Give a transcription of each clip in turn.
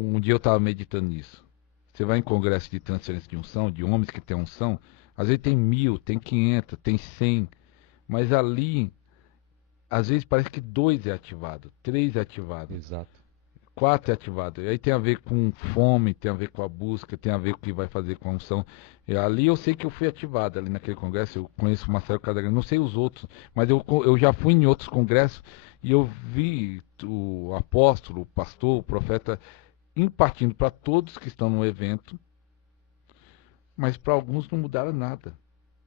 Um dia eu estava meditando nisso. Você vai em congresso de transferência de unção, de homens que têm unção, às vezes tem 1.000, tem 500, tem 100, mas ali, às vezes parece que dois é ativado, três é ativado, Exato. quatro é ativado. E aí tem a ver com fome, tem a ver com a busca, tem a ver com o que vai fazer com a unção. E ali eu sei que eu fui ativado ali naquele congresso. Eu conheço o Marcelo Casagrande, não sei os outros, mas eu já fui em outros congressos e eu vi o apóstolo, o pastor, o profeta impartindo para todos que estão no evento, mas para alguns não mudaram nada.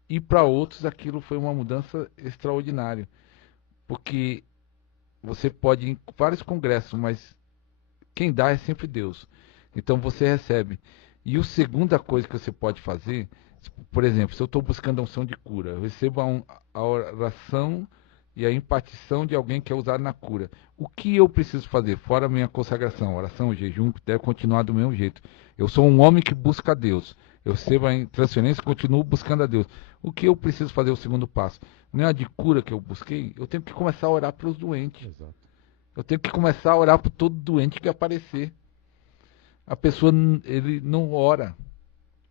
E para outros aquilo foi uma mudança extraordinária, porque você pode ir em vários congressos, mas quem dá é sempre Deus. Então você recebe. E a segunda coisa que você pode fazer, por exemplo, se eu estou buscando a unção de cura, eu recebo a oração e a impartição de alguém que é usado na cura. O que eu preciso fazer? Fora a minha consagração, oração, jejum, deve continuar do mesmo jeito. Eu sou um homem que busca a Deus. Eu recebo a transferência e continuo buscando a Deus. O que eu preciso fazer? O segundo passo. Não é a de cura que eu busquei, eu tenho que começar a orar pelos doentes. Exato. Eu tenho que começar a orar por todo doente que aparecer. A pessoa ele não ora.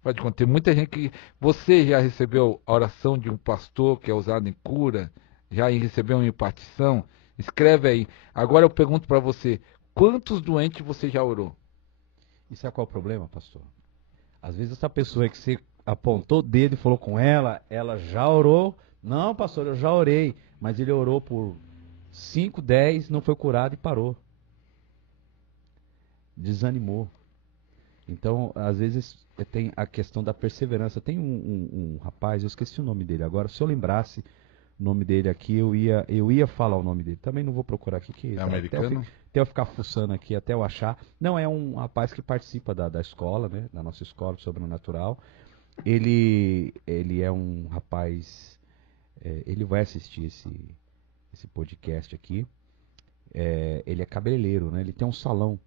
Faz de conta, tem muita gente que. Você já recebeu a oração de um pastor que é usado em cura? Já recebeu uma impartição? Escreve aí. Agora eu pergunto para você: quantos doentes você já orou? E sabe qual é o problema, pastor? Às vezes essa pessoa que você apontou o dedo e falou com ela, ela já orou. Não, pastor, eu já orei. Mas ele orou por 5, 10, não foi curado e parou. Desanimou. Então, às vezes, tem a questão da perseverança. Tem um rapaz, eu esqueci o nome dele agora. Se eu lembrasse o nome dele aqui, eu ia falar o nome dele. Também não vou procurar aqui, que É até americano? eu ficar fuçando aqui, até eu achar. Não, é um rapaz que participa da escola, né? Da nossa escola de sobrenatural. Ele é um rapaz. Ele vai assistir esse podcast aqui. Ele é cabeleireiro, né? Ele tem um salão.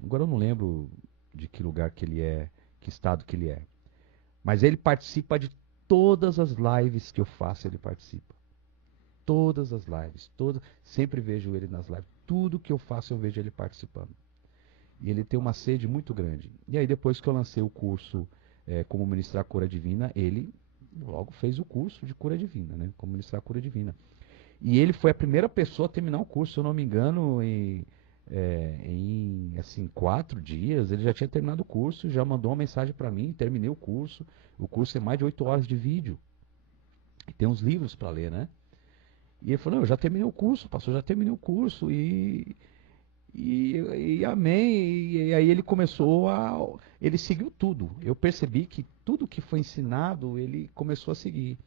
Agora eu não lembro de que lugar que ele é, que estado que ele é. Mas ele participa de todas as lives que eu faço, ele participa. Todas as lives, todas, sempre vejo ele nas lives. Tudo que eu faço eu vejo ele participando. E ele tem uma sede muito grande. E aí depois que eu lancei o curso Como Ministrar Cura Divina, ele logo fez o curso de cura divina, né? Como ministrar cura divina. E ele foi a primeira pessoa a terminar o curso, se eu não me engano, em assim 4 dias. Ele já tinha terminado o curso, já mandou uma mensagem para mim, terminei o curso. O curso é mais de 8 horas de vídeo. E tem uns livros para ler, né? E ele falou, eu já terminei o curso, pastor, já terminei o curso. E, e amém. E aí ele começou a. Ele seguiu tudo. Eu percebi que tudo que foi ensinado, ele começou a seguir.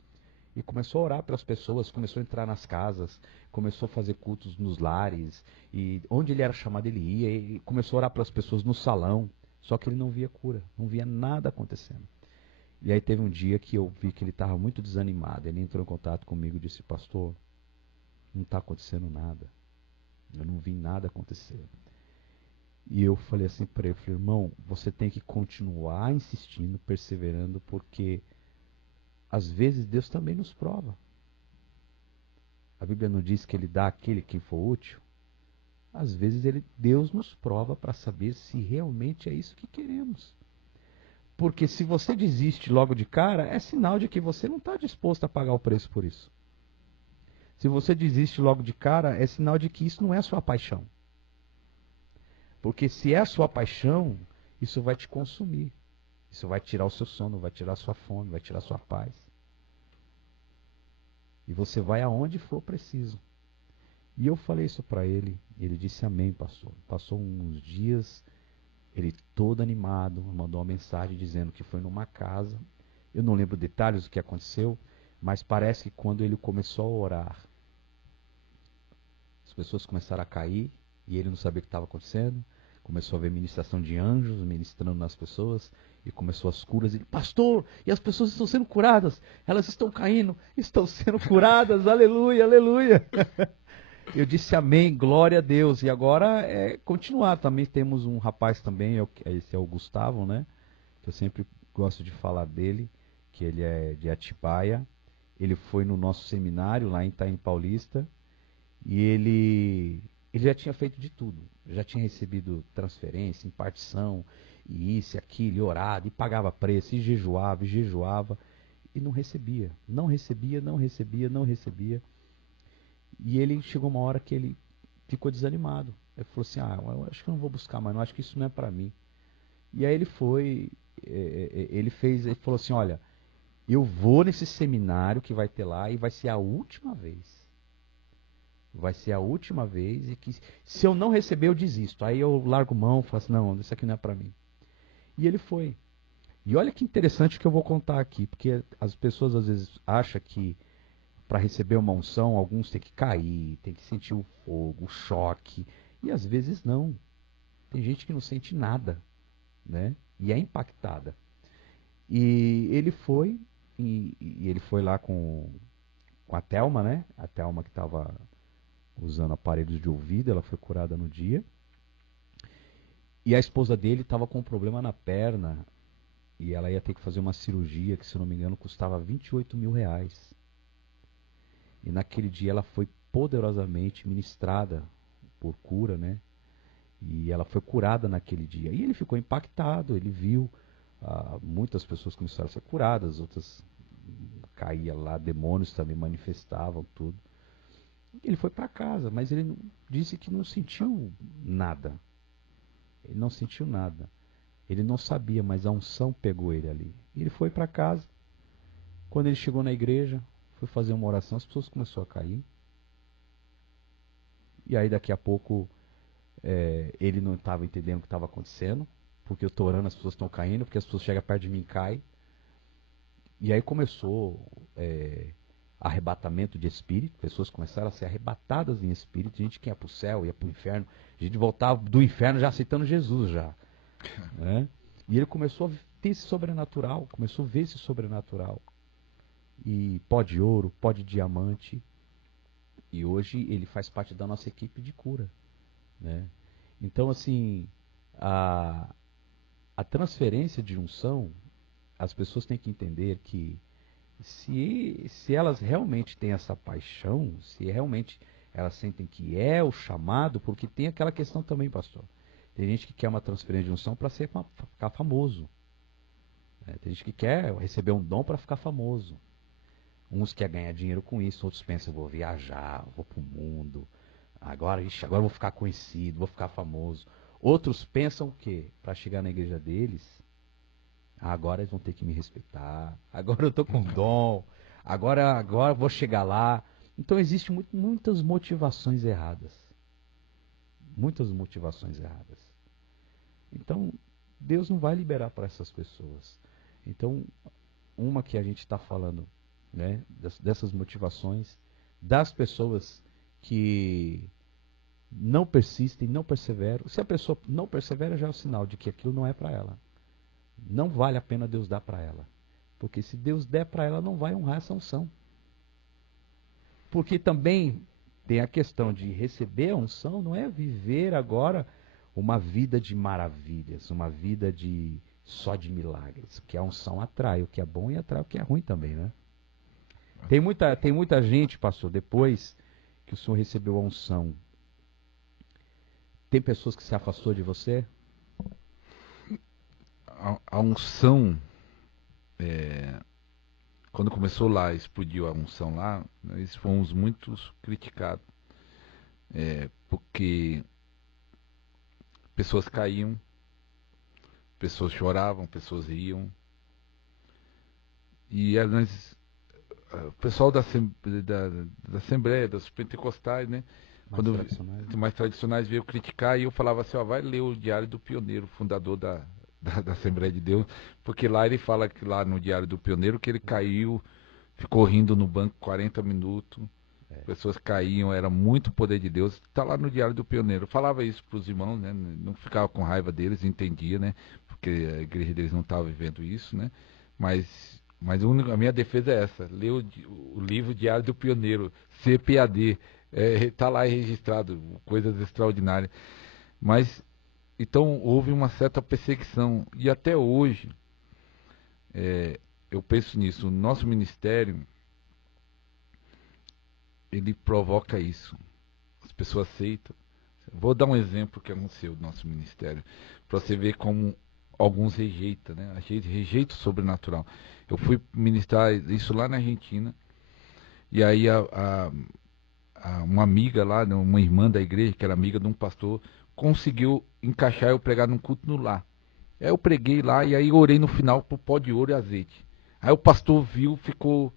E começou a orar pelas pessoas, começou a entrar nas casas, começou a fazer cultos nos lares, e onde ele era chamado ele ia, e começou a orar pelas pessoas no salão, só que ele não via cura, não via nada acontecendo. E aí teve um dia que eu vi que ele estava muito desanimado, ele entrou em contato comigo e disse, pastor, não está acontecendo nada, eu não vi nada acontecer. E eu falei assim para ele, falei, irmão, você tem que continuar insistindo, perseverando, porque às vezes Deus também nos prova. A Bíblia não diz que ele dá àquele que for útil? Às vezes Deus nos prova para saber se realmente é isso que queremos. Porque se você desiste logo de cara, é sinal de que você não está disposto a pagar o preço por isso. Se você desiste logo de cara, é sinal de que isso não é a sua paixão. Porque se é a sua paixão, isso vai te consumir. Isso vai tirar o seu sono, vai tirar a sua fome, vai tirar a sua paz. E você vai aonde for preciso. E eu falei isso para ele, e ele disse amém, pastor. Passou uns dias, ele todo animado, mandou uma mensagem dizendo que foi numa casa. Eu não lembro detalhes do que aconteceu, mas parece que quando ele começou a orar, as pessoas começaram a cair, e ele não sabia o que estava acontecendo. Começou a ver ministração de anjos ministrando nas pessoas, e começou as curas. Ele, pastor, e as pessoas estão sendo curadas, elas estão caindo, estão sendo curadas, aleluia, aleluia. Eu disse amém, glória a Deus. E agora é continuar. Também temos um rapaz também, esse é o Gustavo, né? Que eu sempre gosto de falar dele, que ele é de Atibaia. Ele foi no nosso seminário lá em Itaim Paulista. E ele ele já tinha feito de tudo. Já tinha recebido transferência, impartição, e isso, e aquilo, e orado, e pagava preço, e jejuava, e não recebia. Não recebia, não recebia, não recebia. E ele chegou uma hora que ele ficou desanimado. Ele falou assim, eu acho que eu não vou buscar mais, não acho que isso não é para mim. E aí ele foi, ele falou assim, olha, eu vou nesse seminário que vai ter lá e vai ser a última vez. Vai ser a última vez e que se eu não receber eu desisto. Aí eu largo mão, falo assim, não, isso aqui não é para mim. E ele foi. E olha que interessante o que eu vou contar aqui, porque as pessoas às vezes acham que para receber uma unção, alguns têm que cair, têm que sentir o fogo, o choque, e às vezes não. Tem gente que não sente nada, né? E é impactada. E ele foi, e ele foi lá com a Thelma, né? A Thelma que estava usando aparelhos de ouvido, ela foi curada no dia. E a esposa dele estava com um problema na perna, e ela ia ter que fazer uma cirurgia que, se eu não me engano, custava R$ 28.000. E naquele dia ela foi poderosamente ministrada por cura, né? E ela foi curada naquele dia. E ele ficou impactado, ele viu muitas pessoas começaram a ser curadas, outras caía lá, demônios também manifestavam tudo. Ele foi para casa, mas ele disse que não sentiu nada. Ele não sentiu nada. Ele não sabia, mas a unção pegou ele ali. E ele foi para casa. Quando ele chegou na igreja, foi fazer uma oração, as pessoas começaram a cair. E aí daqui a pouco ele não estava entendendo o que estava acontecendo, porque eu estou orando, as pessoas estão caindo, porque as pessoas chegam perto de mim e caem. E aí começou arrebatamento de espírito, pessoas começaram a ser arrebatadas em espírito, gente que ia para o céu, ia para o inferno, gente voltava do inferno já aceitando Jesus já. Né? E ele começou a ter esse sobrenatural, começou a ver esse sobrenatural. E pó de ouro, pó de diamante. E hoje ele faz parte da nossa equipe de cura. Né? Então, assim, a transferência de unção, as pessoas têm que entender que se elas realmente têm essa paixão, se realmente elas sentem que é o chamado, porque tem aquela questão também, pastor. Tem gente que quer uma transferência de unção para ficar famoso. Né? Tem gente que quer receber um dom para ficar famoso. Uns querem ganhar dinheiro com isso, outros pensam, vou viajar, vou para o mundo, agora eu vou ficar conhecido, vou ficar famoso. Outros pensam o quê? Para chegar na igreja deles, agora eles vão ter que me respeitar, agora eu estou com dom, agora eu vou chegar lá. Então existem muitas motivações erradas. Muitas motivações erradas. Então, Deus não vai liberar para essas pessoas. Então, uma que a gente está falando, né, dessas motivações, das pessoas que não persistem, não perseveram. Se a pessoa não persevera, já é o sinal de que aquilo não é para ela. Não vale a pena Deus dar para ela. Porque se Deus der para ela, não vai honrar essa unção. Porque também tem a questão de receber a unção, não é viver agora uma vida de maravilhas, uma vida só de milagres. Porque a unção atrai o que é bom e atrai o que é ruim também, né? Tem muita gente, pastor, depois que o senhor recebeu a unção, tem pessoas que se afastou de você? A unção, quando começou lá, explodiu a unção lá, nós fomos muito criticados. Porque pessoas caíam, pessoas choravam, pessoas riam. E o pessoal da Assembleia, dos pentecostais, né? Mais tradicionais veio criticar, e eu falava assim, vai ler o Diário do Pioneiro, fundador da Assembleia de Deus, porque lá ele fala que lá no Diário do Pioneiro que ele caiu, ficou rindo no banco 40 minutos, pessoas caíam, era muito poder de Deus, está lá no Diário do Pioneiro. Eu falava isso para os irmãos, né? Não ficava com raiva deles, entendia, né? Porque a igreja deles não estava vivendo isso, né? Mas a minha defesa é essa, ler o livro Diário do Pioneiro, CPAD, está lá registrado, coisas extraordinárias. Mas, então, houve uma certa perseguição, e até hoje, eu penso nisso, o nosso ministério, ele provoca isso. As pessoas aceitam, Vou dar um exemplo que aconteceu no nosso ministério, para você ver como alguns rejeitam, né? Rejeito sobrenatural. Eu fui ministrar isso lá na Argentina, e aí uma amiga lá, né, uma irmã da igreja, que era amiga de um pastor, conseguiu encaixar eu pregar num culto no lar. Aí eu preguei lá e aí orei no final pro pó de ouro e azeite. Aí o pastor viu, ficou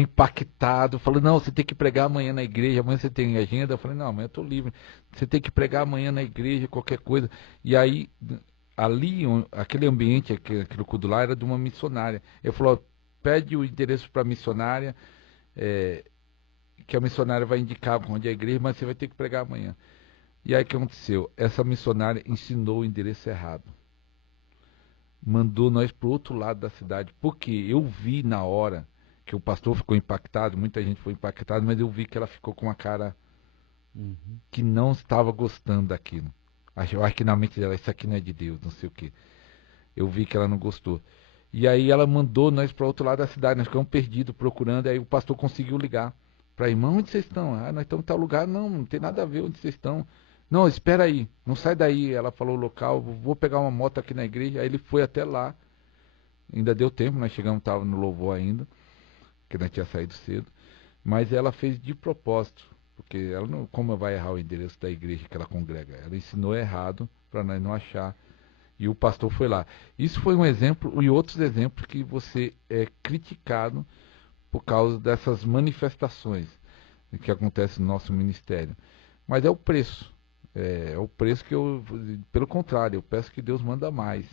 impactado, falou, não, você tem que pregar amanhã na igreja, amanhã você tem agenda? Eu falei, não, amanhã eu tô livre. Você tem que pregar amanhã na igreja, qualquer coisa. E aí, ali, aquele ambiente, aquele culto lá, era de uma missionária. Ele falou, pede o endereço para a missionária, que a missionária vai indicar onde é a igreja, mas você vai ter que pregar amanhã. E aí o que aconteceu? Essa missionária ensinou o endereço errado. Mandou nós pro outro lado da cidade, porque eu vi na hora que o pastor ficou impactado, muita gente foi impactada, mas eu vi que ela ficou com uma cara Uhum. que não estava gostando daquilo. Eu acho que na mente dela, isso aqui não é de Deus, não sei o que. Eu vi que ela não gostou. E aí ela mandou nós para outro lado da cidade, nós ficamos perdidos procurando, aí o pastor conseguiu ligar para irmão, onde vocês estão? Ah, nós estamos em tal lugar, não, não tem nada a ver onde vocês estão. Não, espera aí, não sai daí. Ela falou o local, vou pegar uma moto aqui na igreja. Aí ele foi até lá, ainda deu tempo, nós chegamos, estava no louvor ainda, que nós tinha saído cedo. Mas ela fez de propósito, porque ela não, como vai errar o endereço da igreja que ela congrega? Ela ensinou errado para nós não achar. E o pastor foi lá. Isso foi um exemplo e outros exemplos que você é criticado por causa dessas manifestações que acontecem no nosso ministério. Mas é o preço. É o preço que eu, pelo contrário, eu peço que Deus manda mais.